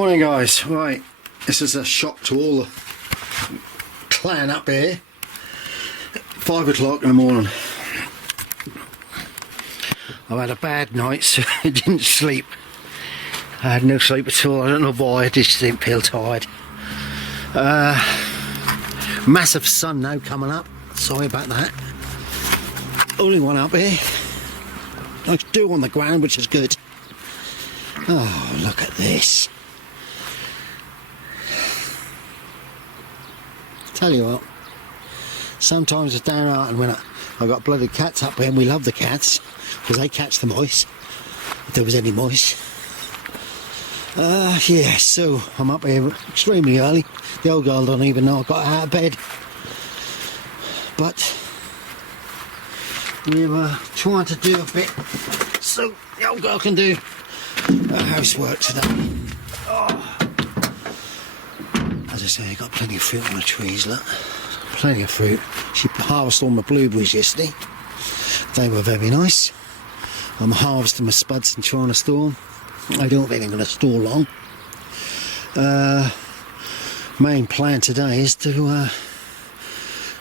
Morning guys, right, this is a shock to all the clan up here. 5 o'clock in the morning. I've had a bad night, so I didn't sleep. I had no sleep at all. I don't know why, I just didn't feel tired. Massive sun now coming up, sorry about that. Only one up here. Nice dew on the ground, which is good. Oh, look at this. Tell you what, sometimes it's downhearted when I've got bloody cats up here, and we love the cats because they catch the mice, if there was any mice. Yeah, so I'm up here extremely early. The old girl don't even know I got out of bed, but we're trying to do a bit so the old girl can do her housework today. Oh. As I say, I got plenty of fruit on the trees, look. Plenty of fruit. She harvested all my blueberries yesterday. They were very nice. I'm harvesting my spuds and trying to store them. I don't think I'm going to store long. Main plan today is to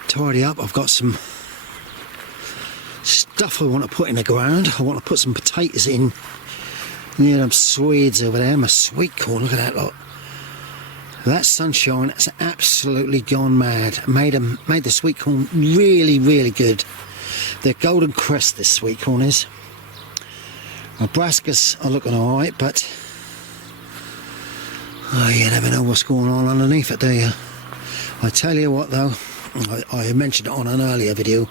tidy up. I've got some stuff I want to put in the ground. I want to put some potatoes in near them Swedes over there. My sweet corn, look at that lot. That sunshine has absolutely gone mad. Made the sweet corn really, really good. They're golden crest, this sweet corn is. My brassicas are looking alright, but oh, you never know what's going on underneath it, do you? I tell you what though, I mentioned it on an earlier video.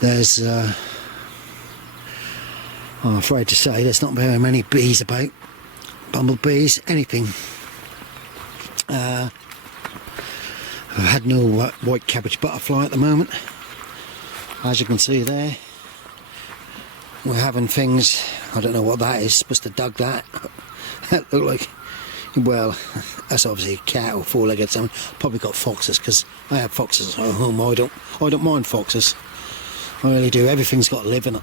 There's, I'm afraid to say, there's not very many bees about. Bumblebees, anything. I've had no white cabbage butterfly at the moment. As you can see there, we're having things, I don't know what that is, supposed to dug that. That look like, well, that's obviously a cat or four-legged something. Probably got foxes, because I have foxes at home. I don't mind foxes. I really do. Everything's got to live in it.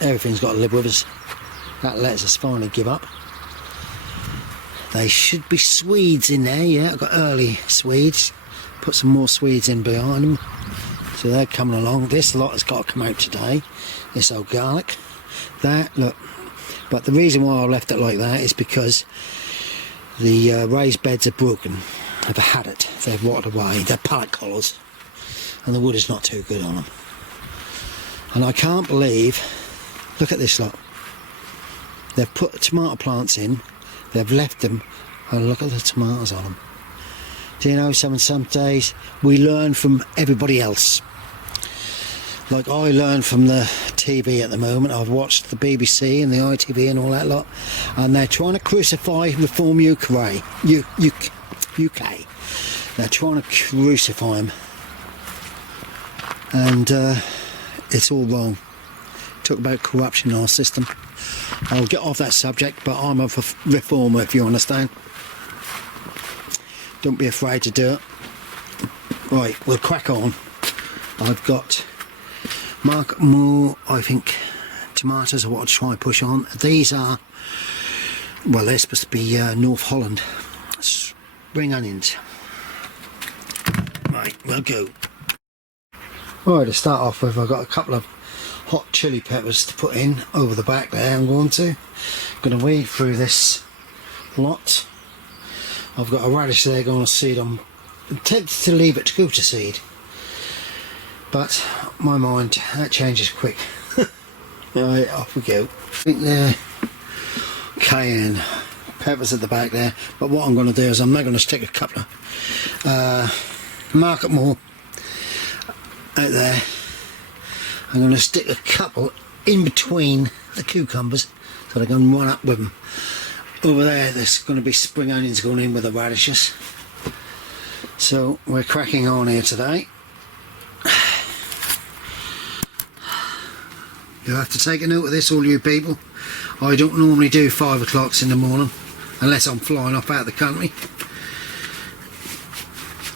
Everything's got to live with us. That lets us finally give up. They should be Swedes in there, yeah. I've got early Swedes. Put some more Swedes in behind them. So they're coming along. This lot has got to come out today. This old garlic. That, look. But the reason why I left it like that is because the raised beds are broken. They've had it. They've rotted away. They're pallet collars. And the wood is not too good on them. And I can't believe, look at this lot. They've put tomato plants in. They've left them, and look at the tomatoes on them. Do you know, some days we learn from everybody else. Like I learn from the TV at the moment. I've watched the BBC and the ITV and all that lot, and they're trying to crucify Reform UK. They're trying to crucify them, and it's all wrong. Talk about corruption in our system. I'll get off that subject, but I'm a reformer, if you understand. Don't be afraid to do it. Right, we'll crack on. I've got Market Moore, I think, tomatoes are what I'll try and push on. These are, well, they're supposed to be North Holland spring onions. Right, we'll go. Right, to start off with, I've got a couple of hot chili peppers to put in over the back there. I'm going to weed through this lot. I've got a radish there going to seed. I'm tempted to leave it to go to seed, but my mind, that changes quick. Right, off we go. I think they're cayenne peppers at the back there, but what I'm going to do is I'm now going to stick a couple of Market Moore out there. I'm going to stick a couple in between the cucumbers so they can run up with them. Over there, there's going to be spring onions going in with the radishes. So we're cracking on here today. You'll have to take a note of this, all you people. I don't normally do 5 o'clocks in the morning unless I'm flying off out of the country.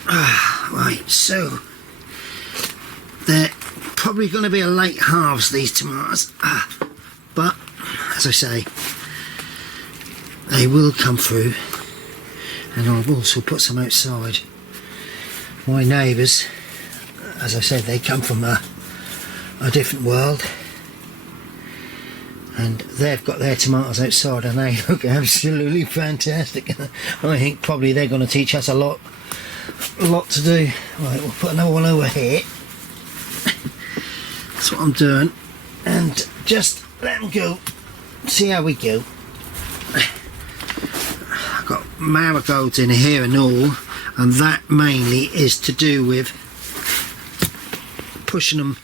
Right, so they're probably going to be a late harvest, these tomatoes, but as I say, they will come through. and I've also put some outside. My neighbours, as I said, they come from a different world, and they've got their tomatoes outside and they look absolutely fantastic. I think probably they're going to teach us a lot to do. Right, we'll put another one over here. That's what I'm doing, and just let them go, see how we go. I've got marigolds in here and all, and that mainly is to do with pushing them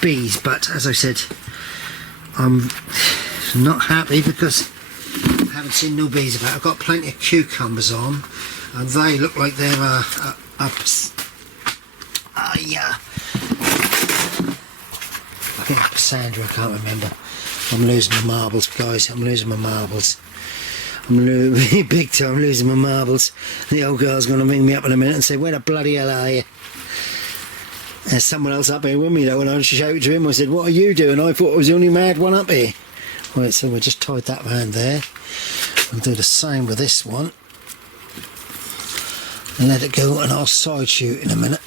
bees, but as I said, I'm not happy because I haven't seen no bees about. I've got plenty of cucumbers on, and they look like they're I think Cassandra, I can't remember. I'm losing my marbles, guys. I'm losing my marbles. Big time losing my marbles. The old girl's going to ring me up in a minute and say, where the bloody hell are you? There's someone else up here with me though. When I shouted to him, I said, what are you doing? I thought I was the only mad one up here. Right, so we just tied that round there. We'll do the same with this one. And let it go, and I'll side shoot in a minute.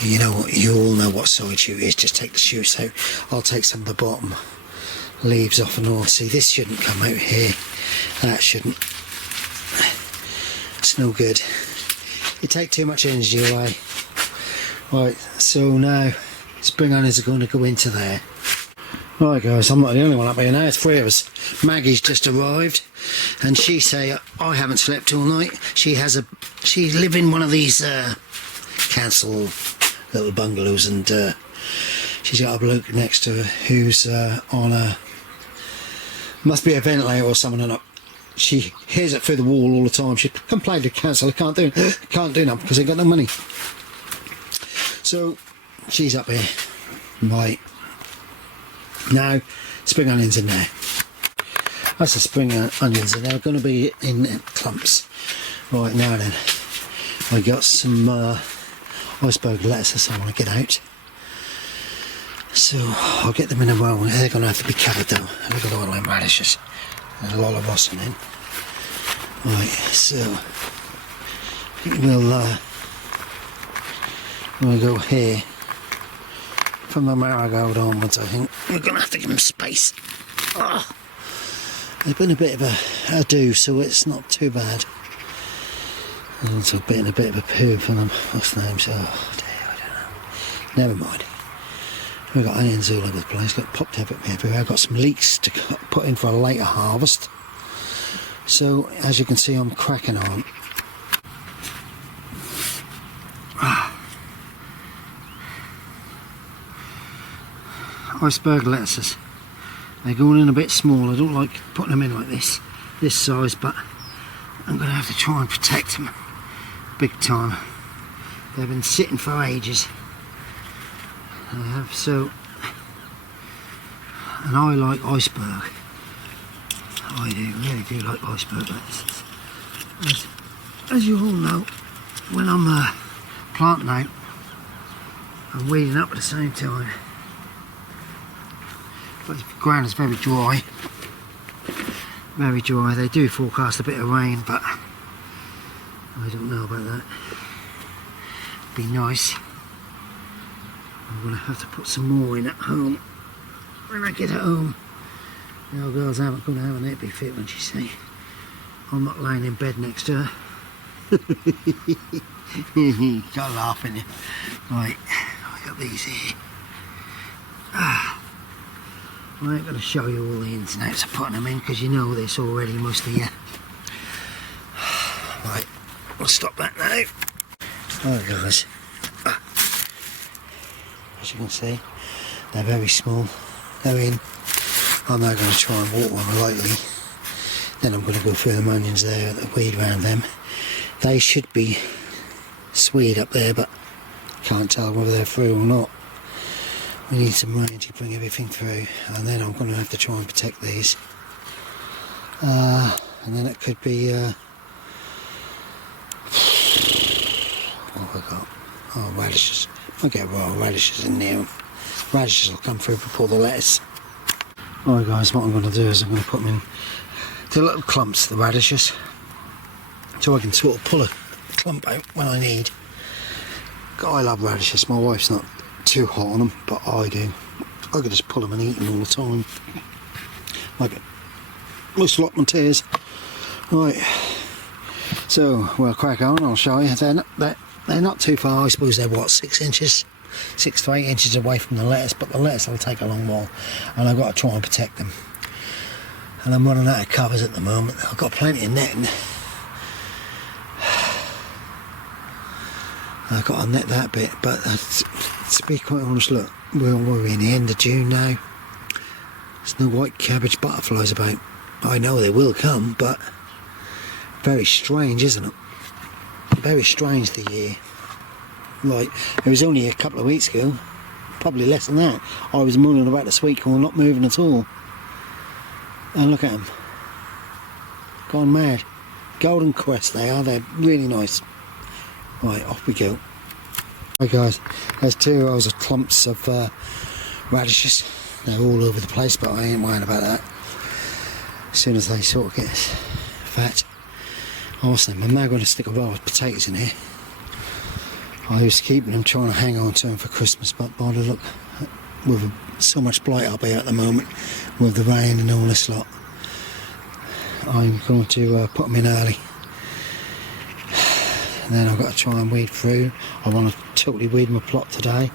You know what, you all know what side shoot is. Just take the shoots out. I'll take some of the bottom leaves off and all. See, this shouldn't come out here. That shouldn't. It's no good. You take too much energy away. Right, so now spring onions are going to go into there. Right guys, I'm not the only one up here now, there's 3 of us. Maggie's just arrived, and she say, I haven't slept all night. She live in one of these council little bungalows, and she's got a bloke next to her who's on a, must be a ventilator or something, and she hears it through the wall all the time. She complained to council, I can't do nothing because they got no money. So she's up here. Right, now spring onions in there. That's the spring onions, and they're going to be in clumps. Right, now then, I got some iceberg lettuces I want to get out, so I'll get them in a row. They're going to have to be covered though. Look at all them radishes. There's a lot of rosin in. Right, so we'll go here from the marigold onwards. I think we're going to have to give them space. Oh, they've been a bit of a do, so it's not too bad. There's also been a bit of a poo for them. What's the name? So, oh dear, I don't know. Never mind. We've got onions all over the place. Got popped up everywhere. I've got some leeks to put in for a later harvest. So as you can see, I'm cracking on. Iceberg lettuces. They're going in a bit small. I don't like putting them in like this size, but I'm going to have to try and protect them big time. They've been sitting for ages. I have, so, and I like iceberg. I really do like iceberg lettuces. As you all know, when I'm planting out, I'm weeding up at the same time. But the ground is very dry. Very dry. They do forecast a bit of rain, but I don't know about that. Be nice. I'm going to have to put some more in at home. When I get home, the old girl's going to have an epic fit when she see I'm not laying in bed next to her. Got a laugh in you. Right, I got these here. I ain't going to show you all the ins and outs of putting them in because you know this already, most of you. Right, we'll stop that now. Alright guys, as you can see, they're very small. They're in. I'm now going to try and water them lightly. Then I'm going to go through the onions there, the weed around them. They should be swede up there, but can't tell whether they're through or not. We need some rain to bring everything through, and then I'm going to have to try and protect these. And then it could be what have I got? Oh, radishes. I'll get raw radishes in there. Radishes will come through before the lettuce. Alright guys, what I'm going to do is I'm going to put them in the little clumps, the radishes, so I can sort of pull a clump out when I need. God, I love radishes. My wife's not too hot on them, but I do. I could just pull them and eat them all the time. Like it. Looks like my tears. Right. So we'll crack on. I'll show you. They're not too far. I suppose they're what, 6 inches, 6 to 8 inches away from the lettuce. But the lettuce will take a long while, and I've got to try and protect them. And I'm running out of covers at the moment. I've got plenty of netting. I've got to net that bit, but to be quite honest, look, we're in the end of June now. There's no white cabbage butterflies about. I know they will come, but very strange, isn't it? Very strange the year. Like, it was only a couple of weeks ago, probably less than that, I was mooning about the sweet corn not moving at all. And look at them. Gone mad. Golden Quest they are, they're really nice. Right, off we go. Right guys, there's 2 rows of clumps of radishes. They're all over the place, but I ain't worrying about that. As soon as they sort of get fat. Awesome, I'm now going to stick a row of potatoes in here. I was keeping them, trying to hang on to them for Christmas, but by the look, with so much blight up here at the moment, with the rain and all this lot, I'm going to put them in early. And then I've got to try and weed through. I want to totally weed my plot today.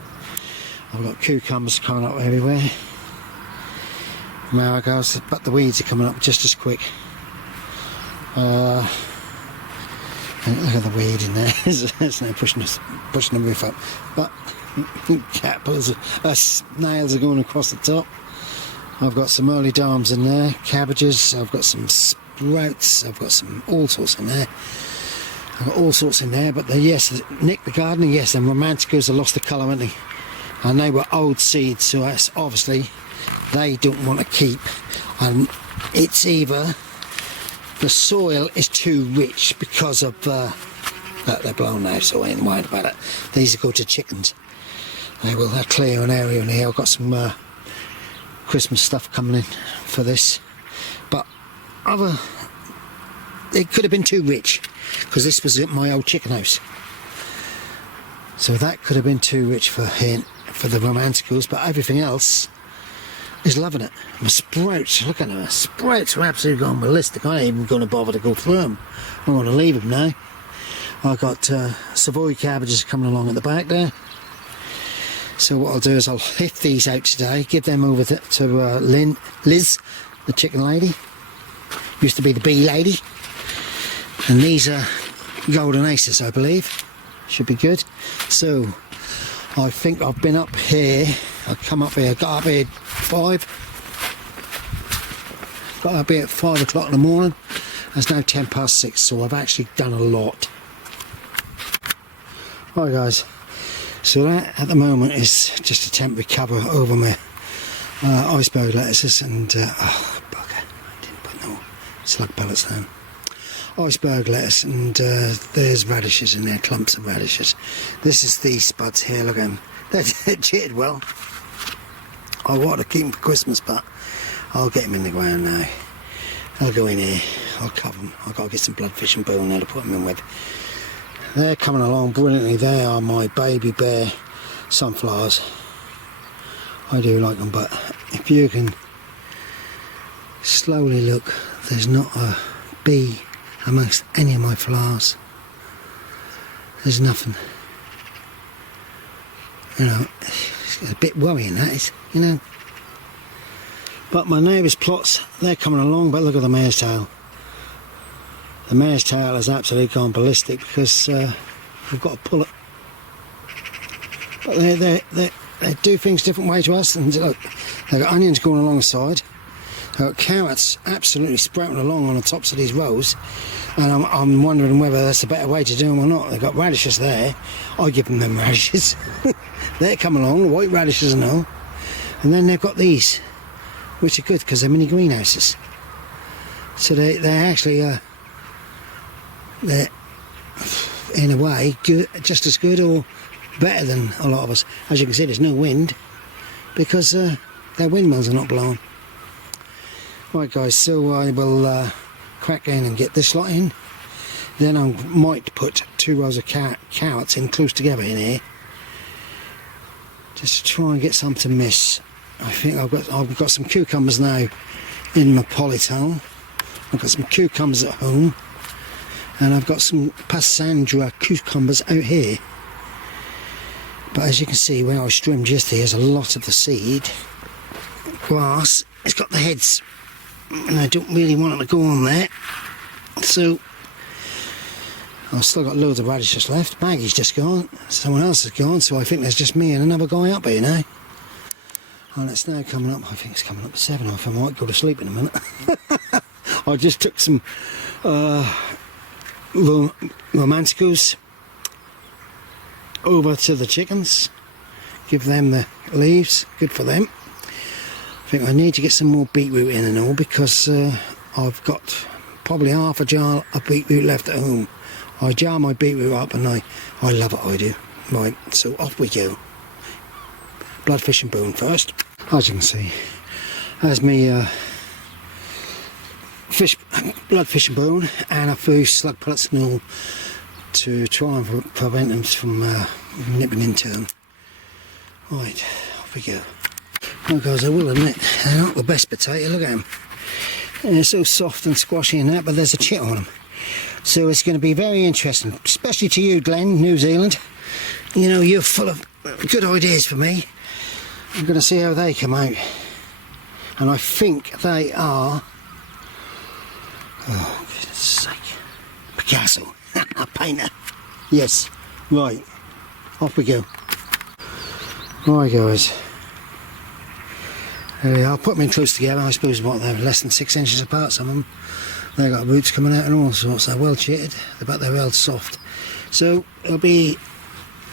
I've got cucumbers coming up everywhere, marigolds, but the weeds are coming up just as quick. And look at the weed in there. It's now pushing the roof up. But caterpillars, snails are going across the top. I've got some early dams in there, cabbages, I've got some sprouts, I've got some all sorts in there. I've got all sorts in there, but yes, Nick the gardener, yes, and Romanticals have lost the colour, haven't they? And they were old seeds, so that's obviously they don't want to keep. And it's either the soil is too rich because of they're blown now, so I ain't worried about it. These will go to chickens. They will clear an area in here. I've got some Christmas stuff coming in for this, but it could have been too rich because this was my old chicken house, so that could have been too rich for the Romanticals, but everything else is loving it. My sprouts, look at them, my sprouts are absolutely gone ballistic. I ain't even going to bother to go through them. I'm going to leave them now. I've got Savoy cabbages coming along at the back there. So what I'll do is I'll lift these out today, give them over to Liz, the chicken lady. Used to be the bee lady. And these are golden aces, I believe. Should be good. So I think I've been up here. I come up here, got up here at 5. Got up here at 5 o'clock in the morning. It's now 6:10, so I've actually done a lot. Right guys, so that at the moment is just a temporary cover over my iceberg lettuces and oh bugger, I didn't put no slug pellets down. Iceberg lettuce, and there's radishes in there, clumps of radishes. This is these spuds here, look at them. They're chitted well. I want to keep them for Christmas, but I'll get them in the ground now. I'll go in here, I'll cover them. I've got to get some bloodfish and bone there to put them in with. They're coming along brilliantly. They are my baby bear sunflowers. I do like them, but if you can slowly look, there's not a bee amongst any of my flowers. There's nothing. You know, it's a bit worrying that is, you know. But my neighbour's plots, they're coming along, but look at the mare's tail. The mare's tail has absolutely gone ballistic because we've got to pull it. But they do things different way to us. And look, they've got onions going alongside. They've got carrots absolutely sprouting along on the tops of these rows. And I'm wondering whether that's a better way to do them or not. They've got radishes there. I give them radishes. They're coming along, the white radishes and all. And then they've got these, which are good because they're mini greenhouses. So they're actually they're in a way good, just as good or better than a lot of us. As you can see, there's no wind because their windmills are not blowing. Right guys, so I will crack in and get this lot in. Then I might put 2 rows of carrots in close together in here, just to try and get some to miss. I think I've got some cucumbers now in my polytunnel. I've got some cucumbers at home, and I've got some Passandra cucumbers out here. But as you can see, where I trimmed yesterday, there's a lot of the seed grass. It's got the heads, and I don't really want them to go on there. So I've still got loads of radishes left. Maggie's just gone, someone else has gone, so I think there's just me and another guy up here now. And it's now coming up, I think it's coming up at 7. I might go to sleep in a minute. I just took some romanticos over to the chickens, give them the leaves, good for them. I think I need to get some more beetroot in and all, because I've got probably half a jar of beetroot left at home. I jar my beetroot up and I love it, I do. Right, so off we go. Bloodfish and bone first. As you can see, there's me bloodfish and bone, and a few slug pellets and all to try and prevent them from nipping into them. Right, off we go. Oh guys, I will admit, they're not the best potato, look at them. They're so soft and squashy and that, but there's a chit on them. So it's going to be very interesting, especially to you, Glenn, New Zealand. You know, you're full of good ideas for me. I'm going to see how they come out. And I think they are... oh, goodness sake. Picasso. A painter. Yes. Right. Off we go. Right, guys. I'll put them in close together. I suppose what, they're less than 6 inches apart, some of them. They've got roots coming out and all sorts. They're well chitted, but they're well soft. So it'll be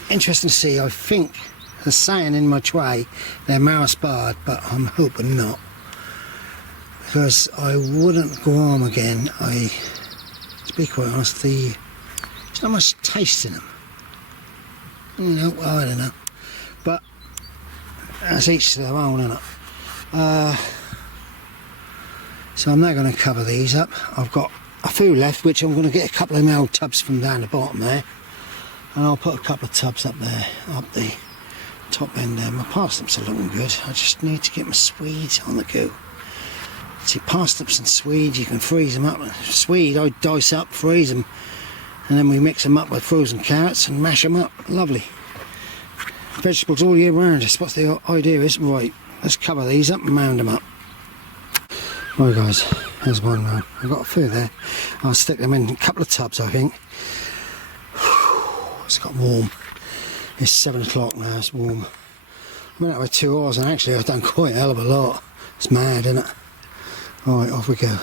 interesting to see. I think the saying in my tray, they're Maris barred, but I'm hoping not, because I wouldn't go on again. To be quite honest, there's not much taste in them. You know, well, I don't know, but that's each to their own, isn't it? So I'm now going to cover these up. I've got a few left, which I'm going to get a couple of my old tubs from down the bottom there, and I'll put a couple of tubs up there, up the top end there. My parsnips are looking good. I just need to get my swedes on the go. See, parsnips and swedes, you can freeze them up. Swede, I dice up, freeze them, and then we mix them up with frozen carrots and mash them up. Lovely. Vegetables all year round, that's what the idea is. Right, let's cover these up and mound them up. Right guys, there's one now. I've got a few there. I'll stick them in a couple of tubs, I think. It's got warm. It's 7 o'clock now, it's warm. I've been out for 2 hours and actually I've done quite a hell of a lot. It's mad, isn't it? Alright, off we go.